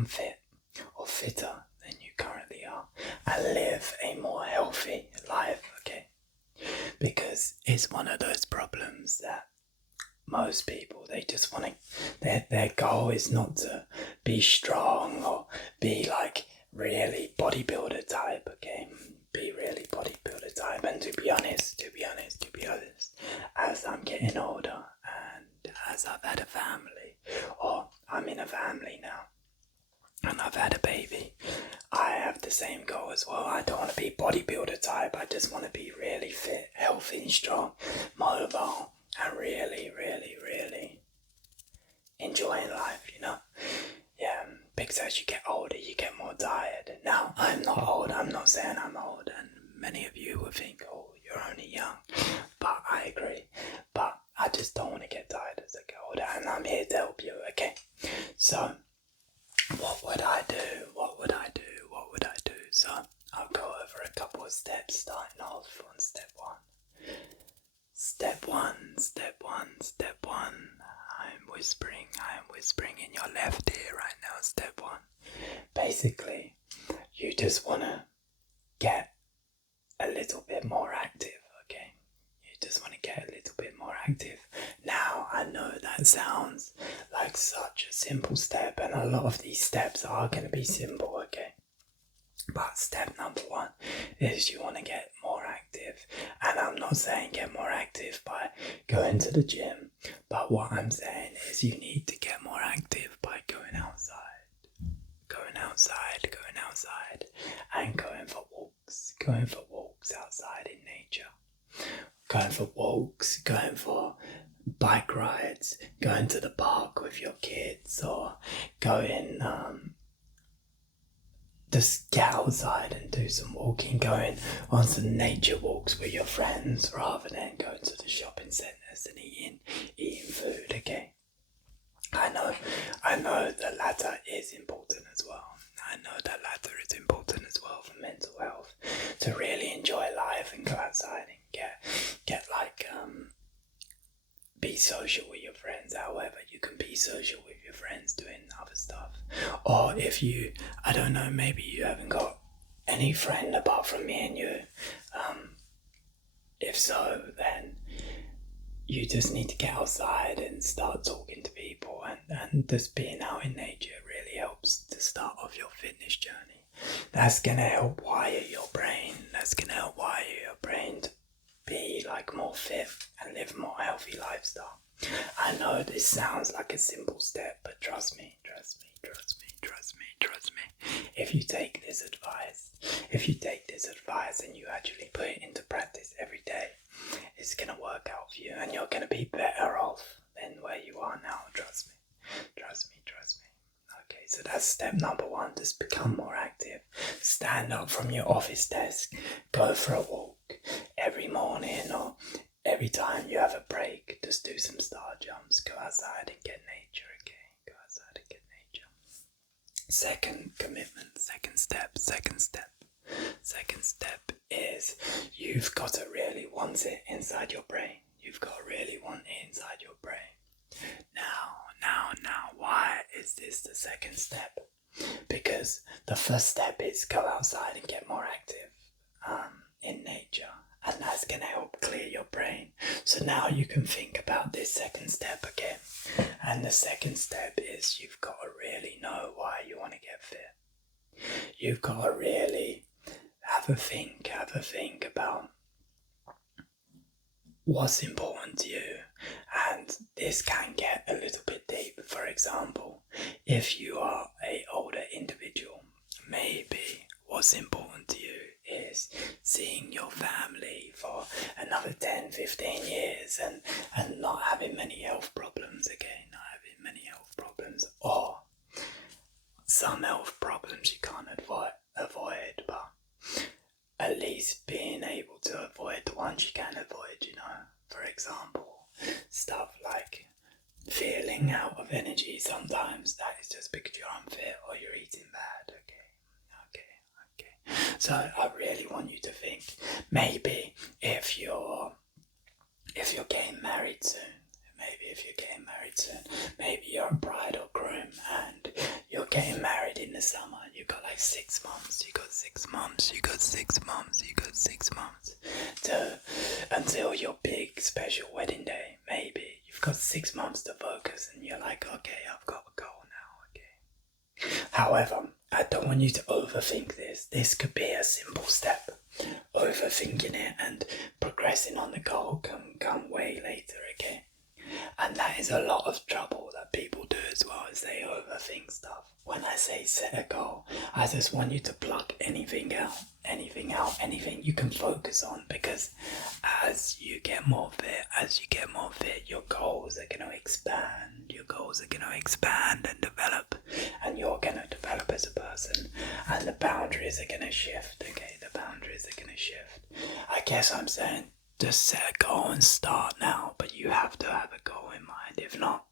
become fit or fitter than you currently are and live a more healthy life, okay? Because it's one of those problems that most people, they just want to, their goal is not to be strong or be like really bodybuilder type, okay? Be really bodybuilder type. And to be honest, as I'm getting older and as I've had a family, or I'm in a family now, and I've had a baby, I have the same goal as well. I don't want to be bodybuilder type. I just want to be really fit, healthy, and strong, mobile, and really, really, really enjoying life, you know? Yeah, because as you get older, you get more tired. Now, I'm not old. I'm not saying I'm old, and many of you will think, oh, you're only young. But I agree. But I just don't want to get tired as I get older, and I'm here to help you, okay? So, what would I do? So, I'll go over a couple of steps, starting off on step one. Step one. I'm whispering in your left ear right now. Step one. Basically, you just want to get a little bit more active, okay? You just want to get a little bit more active. Now, I know that sounds like such a simple step, and a lot of these steps are going to be simple, okay? But step number one is you want to get more active. And I'm not saying get more active by going to the gym, but what I'm saying is you need to get more active by going outside, and going for walks outside in nature, going for walks, going for bike rides, going to the park with your kids, or going just get outside and do some walking, going on some nature walks with your friends rather than going to the shopping centres and eating food, okay? I know the latter is important as well. For mental health, to really enjoy life and go outside and get like be social with your friends. However, you can be social with your friends doing other stuff. Or if you, I don't know, maybe you haven't got any friend apart from me and you. If so, then you just need to get outside and start talking to people, and just being out in nature really helps to start off your fitness journey. That's going to help wire your brain. To be like more fit and live a more healthy lifestyle. I know this sounds like a simple step, but trust me. If you take this advice and you actually put it into practice every day, it's gonna work out for you and you're gonna be better off than where you are now. Trust me. Okay, so that's step number one. Just become more active. Stand up from your office desk. Go for a walk every morning or every time you have a break. Just do some star jumps. Go outside and get nature, okay? Second commitment, second step is you've got to really want it inside your brain. Now, why is this the second step? Because the first step is go outside and get more active in nature, and that's going to help clear your brain. So now you can think about this second step again. And the second step is you've got to really know why you want to get fit. You've got to really have a think about what's important to you. And this can get a little bit deep. For example, if you are an older individual, maybe what's important to you is seeing your family for another 10, 15 years and not having many health problems again, or some health problems you can't avoid, but at least being able to avoid the ones you can avoid, you know. For example, stuff like feeling out of energy sometimes, that is just because you're unfit or you're eating bad, okay. So I really want you to think, maybe if you're getting married soon, maybe you're a bride or groom and you're getting married the summer. You got like 6 months. You got 6 months. You got 6 months. You got 6 months to until your big special wedding day. Maybe you've got 6 months to focus, and you're like, okay, I've got a goal now. Okay. However, I don't want you to overthink this. This could be a simple step. Overthinking it and progressing on the goal can come way later. Okay. And that is a lot of trouble that people do as well, as they overthink stuff. When I say set a goal, I just want you to pluck anything out, anything you can focus on, because as you get more fit, your goals are going to expand, and develop, and you're going to develop as a person, and the boundaries are going to shift, okay? The boundaries are going to shift. I guess I'm saying, just set a goal and start now, but you have to have a goal in mind. If not,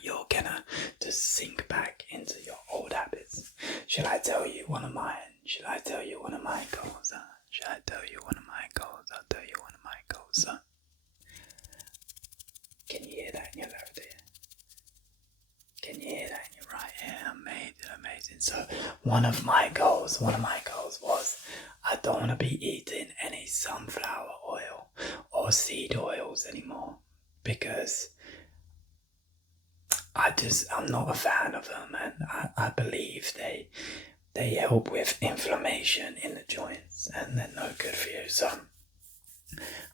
you're gonna just sink back into your old habits. Should I tell you one of mine? Should I tell you one of my goals? Should I tell you one of my goals? I'll tell you one of my goals. Can you hear that in your left ear? Can you hear that in your right ear? Amazing. So one of my goals was, I don't want to be eating any sunflower oil or seed oils anymore, because I'm not a fan of them, and I believe they help with inflammation in the joints, and they're no good for you. So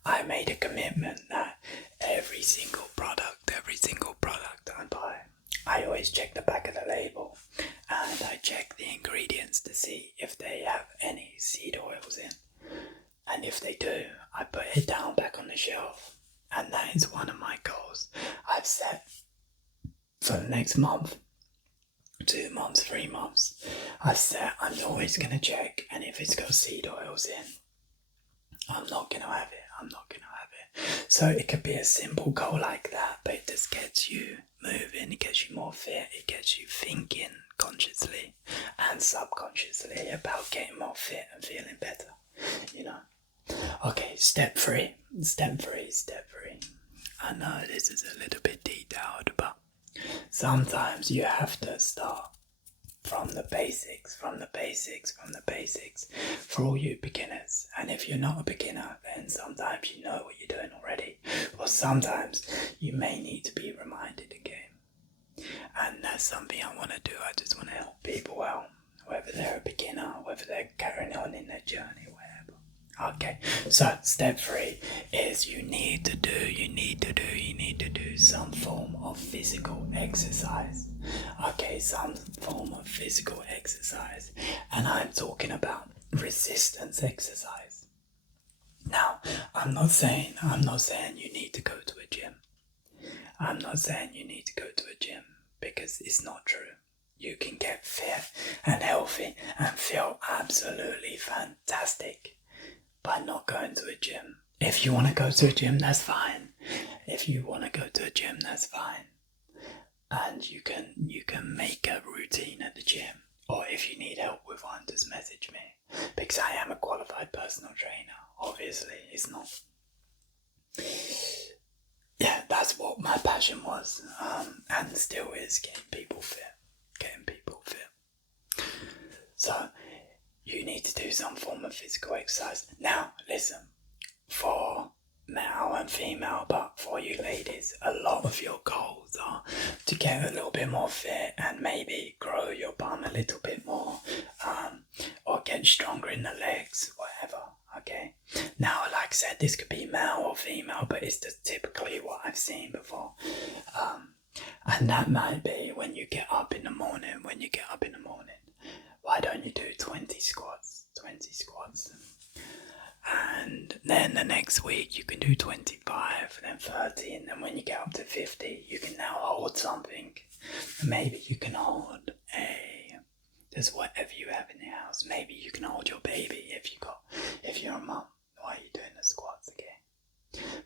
I made a commitment that every single product I buy, I always check the back of the label, and I check the ingredients to see if they have any seed oils in. And if they do, I put it down back on the shelf. And that is one of my goals I've set for the next month, 2 months, 3 months. I've said I'm always going to check, and if it's got seed oils in, I'm not going to have it. So it could be a simple goal like that, but it just gets you moving, it gets you more fit, it gets you thinking consciously and subconsciously about getting more fit and feeling better, you know. Okay, step three. I know this is a little bit detailed, but sometimes you have to start from the basics for all you beginners. And if you're not a beginner, then sometimes you know what you're doing already, or sometimes you may need to be reminded again. And that's something I want to do. I just want to help people out, whether they're a beginner, whether they're carrying on in their journey, whatever. Okay, so step 3 is you need to do some form of physical exercise. Okay, some form of physical exercise. And I'm talking about resistance exercise. Now, I'm not saying you need to go to a gym. Because it's not true. You can get fit and healthy and feel absolutely fantastic by not going to a gym. If you want to go to a gym, that's fine. And you can make a routine at the gym. Or if you need help with one, just message me. Because I am a qualified personal trainer. Obviously, it's not. Yeah, that's what my passion was. And still is, getting people fit. So, you need to do some form of physical exercise. Now, listen, for male and female, but for you ladies, a lot of your goals are to get a little bit more fit and maybe grow your bum a little bit more, or get stronger in the legs, whatever. Okay, now like I said, this could be male or female, but it's just typically what I've seen before. And that might be when you get up in the morning. Why don't you do 20 squats? And then the next week you can do 25, then 30, and then when you get up to 50, you can now hold something. Maybe you can hold just whatever you have in the house. Maybe you can hold your baby if you're a mum while you're doing the squats again.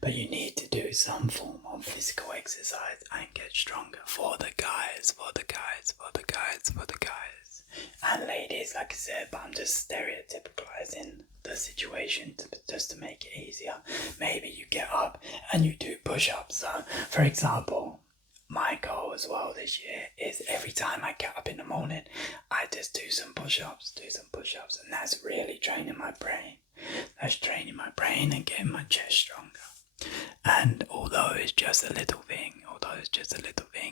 But you need to do some form of physical exercise and get stronger for the guys. And ladies, like I said, but I'm just stereotypicalizing the situation just to make it easier. Maybe you get up and you do push-ups. So, for example, my goal as well this year is every time I get up in the morning, I just do some push-ups, and that's really training my brain. That's training my brain and getting my chest stronger. And although it's just a little thing,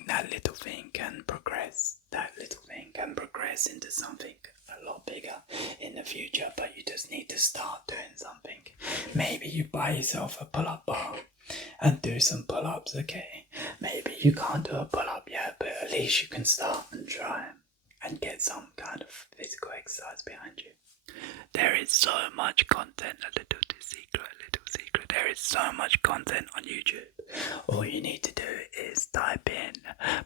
that little thing can progress. That little thing can progress into something a lot bigger in the future, but you just need to start doing something. Maybe you buy yourself a pull-up bar and do some pull-ups, okay? Maybe you can't do a pull-up yet, but at least you can start and try and get some kind of physical exercise behind you. There is so much content, a little secret. There is so much content on YouTube. All you need to do is type in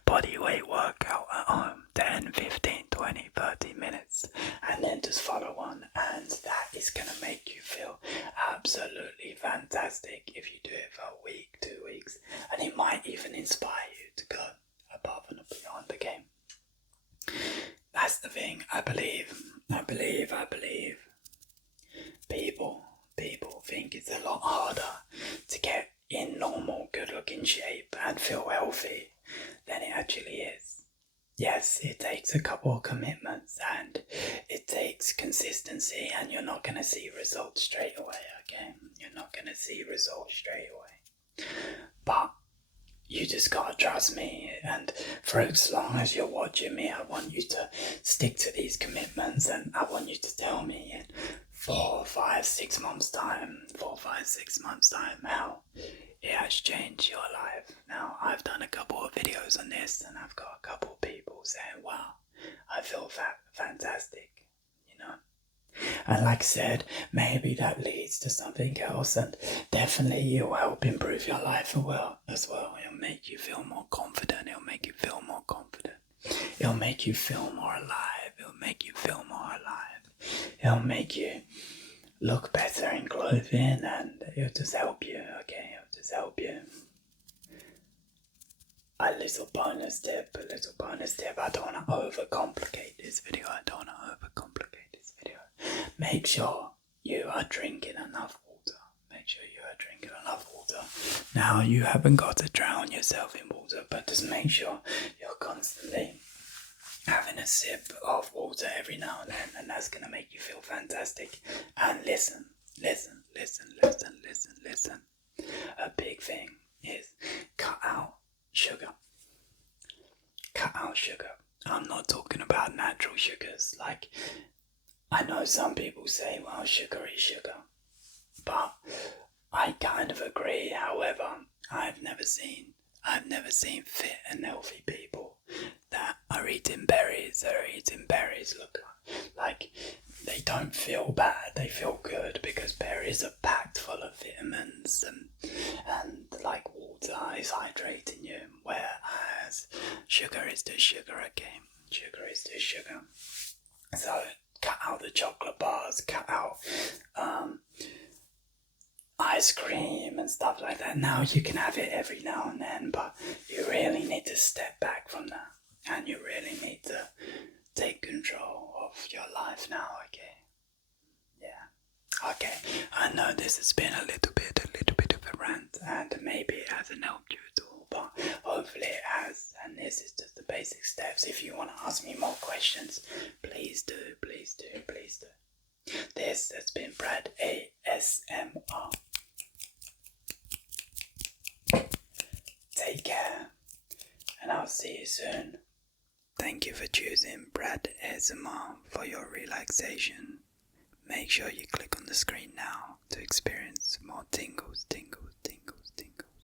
body weight workout at home, 10, 15, 20, 30 minutes, and then just follow one, and that is going to make you feel absolutely fantastic if you do it for a week, 2 weeks, and it might even inspire you to go above and beyond the game. That's the thing. I believe. People think it's a lot harder to get in normal, good-looking shape and feel healthy than it actually is. Yes, it takes a couple of commitments and it takes consistency, and you're not going to see results straight away, okay? You're not going to see results straight away. But you just gotta trust me, and for as long as you're watching me, I want you to stick to these commitments, and I want you to tell me in 4, 5, 6 months time how it has changed your life. Now, I've done a couple of videos on this, and I've got a couple of people saying, wow, I feel fantastic, you know. And like I said, maybe that leads to something else, and definitely it will help improve your life as well. It'll make you feel more confident. It'll make you feel more alive. It'll make you look better in clothing, and it'll just help you, okay? A little bonus tip. I don't want to overcomplicate this video. Make sure you are drinking enough water. Now, you haven't got to drown yourself in water, but just make sure you're constantly having a sip of water every now and then, and that's going to make you feel fantastic. And listen. A big thing is cut out sugar. I'm not talking about natural sugars. Like, I know some people say, well, sugar is sugar, but I kind of agree. However, I've never seen fit and healthy people that are eating berries. Look, like, they don't feel bad, they feel good, because berries are packed full of vitamins and like water is hydrating you, whereas sugar is just sugar, okay? So cut out the chocolate bars, cut out ice cream and stuff like that. Now you can have it every now and then, but you really need to step back from that, and you really need to take control of your life now, okay? Yeah. Okay, I know this has been a little bit of a rant, and maybe it hasn't helped you at all, but hopefully it has, and this is just the basic steps. If you want to ask me more questions, please do. This has been Brad ASMR. Take care, and I'll see you soon. Thank you for choosing Brad ASMR for your relaxation. Make sure you click on the screen now to experience more tingles.